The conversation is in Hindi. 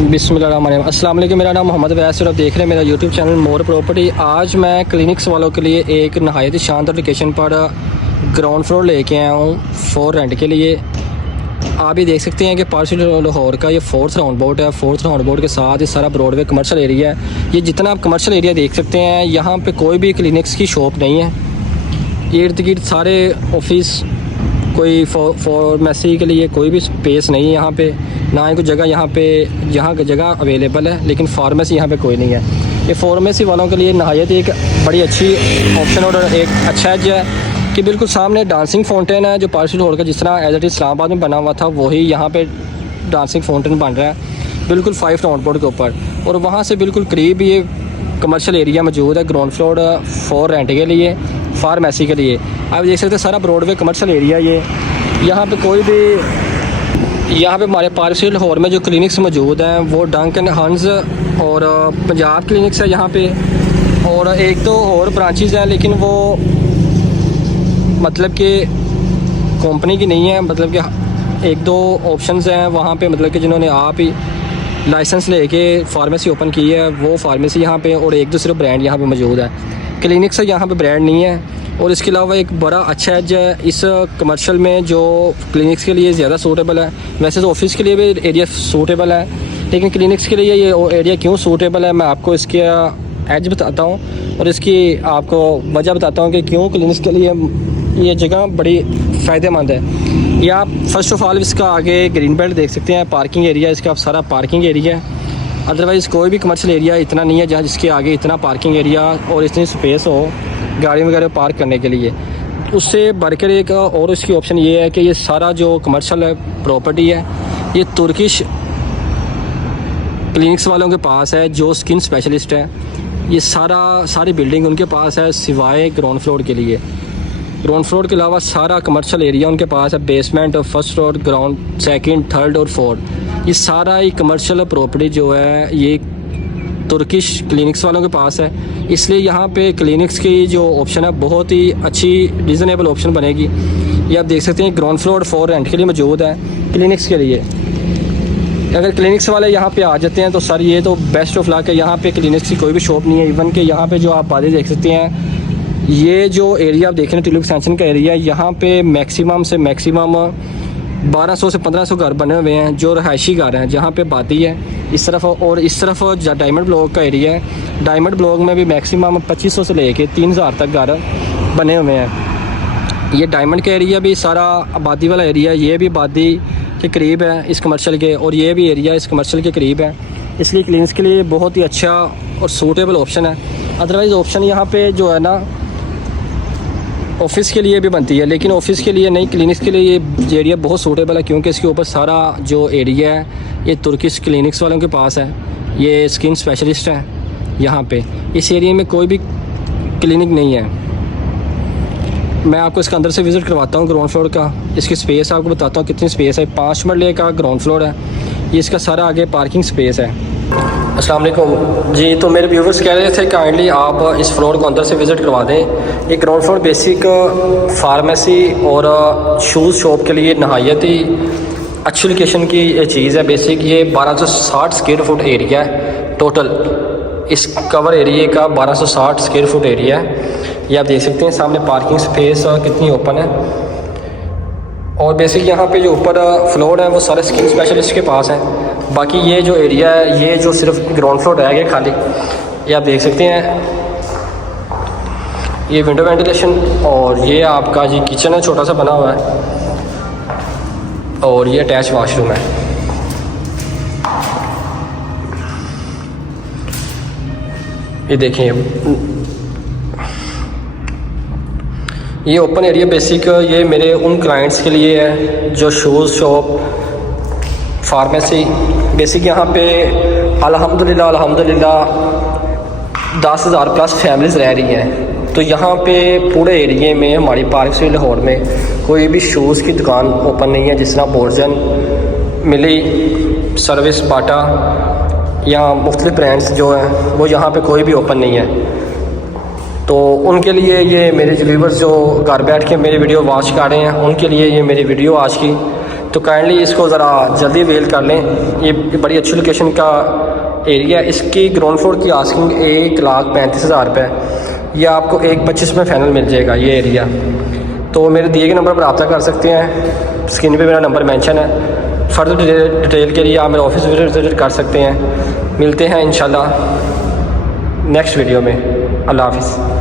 बिस्मिल्लाहिर्रहमानिर्रहीम। अस्सलाम वालेकुम। मेरा नाम मोहम्मद वैस और आप देख रहे हैं मेरा यूट्यूब चैनल मोर प्रॉपर्टी। आज मैं क्लिनिक्स वालों के लिए एक नहायत शानदार लोकेशन पर ग्राउंड फ्लोर लेके आया हूँ फॉर रेंट के लिए। आप ये देख सकते हैं कि पार्सल लाहौर का ये फोर्थ राउंड बोर्ड है। फोर्थ राउंड बोर्ड के साथ ये सारा ब्रॉडवे कमर्शियल एरिया है। ये जितना आप कमर्शियल एरिया देख सकते हैं, यहाँ पे कोई भी क्लिनिक्स की शॉप नहीं है। इर्द गिर्द सारे ऑफिस, कोई फार्मेसी के लिए कोई भी स्पेस नहीं है यहाँ पे, ना ही कोई जगह यहाँ की जगह अवेलेबल है, लेकिन फार्मेसी यहाँ पे कोई नहीं है। ये फार्मेसी वालों के लिए नहायत एक बड़ी अच्छी ऑप्शन और एक अच्छा एज है कि बिल्कुल सामने डांसिंग फाउंटेन है, जो पार्सल लाहौर का जिस तरह एज इट इस्लामाबाद में बना हुआ था वही यहाँ पे डांसिंग फाउंटेन बन रहा है बिल्कुल 5 राउंड बोर्ड के ऊपर। और वहाँ से बिल्कुल करीब ये कमर्शियल एरिया मौजूद है ग्राउंड फ्लोर फॉर रेंट के लिए, फार्मेसी के लिए। आप देख सकते हैं सारा ब्रॉडवे कमर्शियल एरिया ये। यहाँ पे कोई भी, यहाँ पे हमारे पार्सल लाहौर में जो क्लिनिक्स मौजूद हैं वो डंकन हंस और पंजाब क्लिनिक्स है यहाँ पे, और एक दो और ब्रांचेज़ हैं, लेकिन वो मतलब कि कंपनी की नहीं है। मतलब कि एक दो ऑप्शंस हैं वहाँ पे, मतलब कि जिन्होंने आप ही लाइसेंस लेके फार्मेसी ओपन की है वो फार्मेसी यहाँ पे, और एक दूसरे ब्रांड यहाँ पे मौजूद है। क्लिनिक से यहाँ पे ब्रांड नहीं है। और इसके अलावा एक बड़ा अच्छा एज है इस कमर्शियल में जो क्लिनिक्स के लिए ज़्यादा सूटेबल है। वैसे तो ऑफिस के लिए भी एरिया सूटेबल है, लेकिन क्लिनिक्स के लिए ये एरिया क्यों सूटेबल है मैं आपको इसके एज बताता हूँ और इसकी आपको वजह बताता हूँ कि क्यों क्लिनिक्स के लिए ये जगह बड़ी फ़ायदेमंद है। या आप फर्स्ट ऑफ ऑल इसका आगे ग्रीन बेल्ट देख सकते हैं, पार्किंग एरिया इसका सारा पार्किंग एरिया है। अदरवाइज़ कोई भी कमर्शियल एरिया इतना नहीं है जहाँ जिसके आगे इतना पार्किंग एरिया और इतनी स्पेस हो गाड़ी वगैरह पार्क करने के लिए। उससे बढ़कर एक और इसकी ऑप्शन ये है कि ये सारा जो कमर्शियल प्रॉपर्टी है ये तुर्किश क्लिनिक्स वालों के पास है जो स्किन स्पेशलिस्ट है। ये सारी बिल्डिंग उनके पास है सिवाय ग्राउंड फ्लोर के लिए। ग्राउंड फ्लोर के अलावा सारा कमर्शियल एरिया उनके पास है, basement, first floor, ground, second, third और फोर्थ। ये सारा ही कमर्शियल प्रॉपर्टी जो है ये तुर्किश क्लिनिक्स वालों के पास है। इसलिए यहाँ पे क्लिनिक्स की जो ऑप्शन है बहुत ही अच्छी रीज़नेबल ऑप्शन बनेगी। ये आप देख सकते हैं ग्राउंड फ्लोर फॉर रेंट के लिए मौजूद है क्लिनिक्स के लिए। अगर क्लिनिक्स वाले यहाँ पे आ जाते हैं तो सर ये तो बेस्ट ऑफ लक है। यहाँ पे क्लिनिक्स की कोई भी शॉप नहीं है। इवन कि यहाँ पे जो आप बातें देख सकते हैं, ये जो एरिया आप देख रहे हैं टिलू एक्सटेंशन का एरिया, यहाँ पे मैक्सिमम से मैक्सिमम 1200 से 1500 घर बने हुए हैं जो रहायशी घर हैं, जहाँ पे बाती है इस तरफ। और इस तरफ डायमंड ब्लॉक का एरिया है, डायमंड ब्लॉक में भी मैक्सिमम 2500 से लेके 3000 तक घर बने हुए हैं। ये डायमंड का एरिया भी सारा आबादी वाला एरिया, ये भी आबादी के करीब है इस कमर्शियल के, और ये भी एरिया इस कमर्शियल के करीब है। इसलिए क्लिनिक्स के लिए बहुत ही अच्छा और सूटेबल ऑप्शन है। अदरवाइज़ ऑप्शन यहाँ पे जो है ना ऑफिस के लिए भी बनती है, लेकिन ऑफिस के लिए नहीं, क्लिनिक्स के लिए ये एरिया बहुत सूटेबल है क्योंकि इसके ऊपर सारा जो एरिया है ये तुर्किश क्लिनिक्स वालों के पास है। ये स्किन स्पेशलिस्ट हैं यहाँ पे। इस एरिया में कोई भी क्लिनिक नहीं है। मैं आपको इसके अंदर से विज़िट करवाता हूँ ग्राउंड फ्लोर का। इसकी स्पेस आपको बताता हूँ कितनी स्पेस है। 5 मरले का ग्राउंड फ्लोर है। ये इसका सारा आगे पार्किंग स्पेस है। अस्सलाम वालेकुम जी। तो मेरे व्यूवर्स कह रहे थे काइंडली आप इस फ्लोर को अंदर से विज़िट करवा दें। ये ग्राउंड फ्लोर बेसिक फार्मेसी और शूज़ शॉप के लिए नहायत ही अच्छी लोकेशन की ये चीज़ है। बेसिक ये 1260 स्क्वायर फुट एरिया है टोटल। इस कवर एरिया का 1260 स्क्वायर फुट एरिया है। ये आप देख सकते हैं सामने पार्किंग स्पेस कितनी ओपन है। और बेसिक यहाँ पे जो ऊपर फ्लोर है वो सारे स्किन स्पेशलिस्ट के पास है। बाकी ये जो एरिया है ये जो सिर्फ ग्राउंड फ्लोर रह गया खाली, ये आप देख सकते हैं। ये विंडो वेंटिलेशन, और ये आपका जी किचन है, छोटा सा बना हुआ है, और ये अटैच वाशरूम है। ये देखिए ये ओपन एरिया बेसिक ये मेरे उन क्लाइंट्स के लिए है जो शूज़ शॉप, फार्मेसी। बेसिक यहाँ पे अल्हम्दुलिल्लाह 10,000 प्लस फैमिलीज़ रह रही हैं। तो यहाँ पे पूरे एरिए में हमारी पार्क स्ट्रीट लाहौर में कोई भी शूज़ की दुकान ओपन नहीं है। जिस तरह बोर्जन, मिली, सर्विस, बाटा या मुख्तलिफ ब्रांड्स जो हैं वो यहाँ पे कोई भी ओपन नहीं है। तो उनके लिए ये मेरे व्यूअर्स जो घर बैठ के मेरी वीडियो वॉच कर रहे हैं उनके लिए ये मेरी वीडियो आज की तो काइंडली इसको ज़रा जल्दी अवेल कर लें। ये बड़ी अच्छी लोकेशन का एरिया। इसकी ग्राउंड फ्लोर की आस्किंग 1,35,000 रुपये, यह आपको 1,25 में फ़ाइनल मिल जाएगा ये एरिया। तो मेरे दिए गए नंबर पर रब्ता कर सकते हैं, स्क्रीन पे मेरा नंबर मेंशन है। फर्दर डिटेल के लिए आप मेरे ऑफिस विजिट कर सकते हैं। मिलते हैं इंशाल्लाह नेक्स्ट वीडियो में। अल्लाह हाफ़िज़।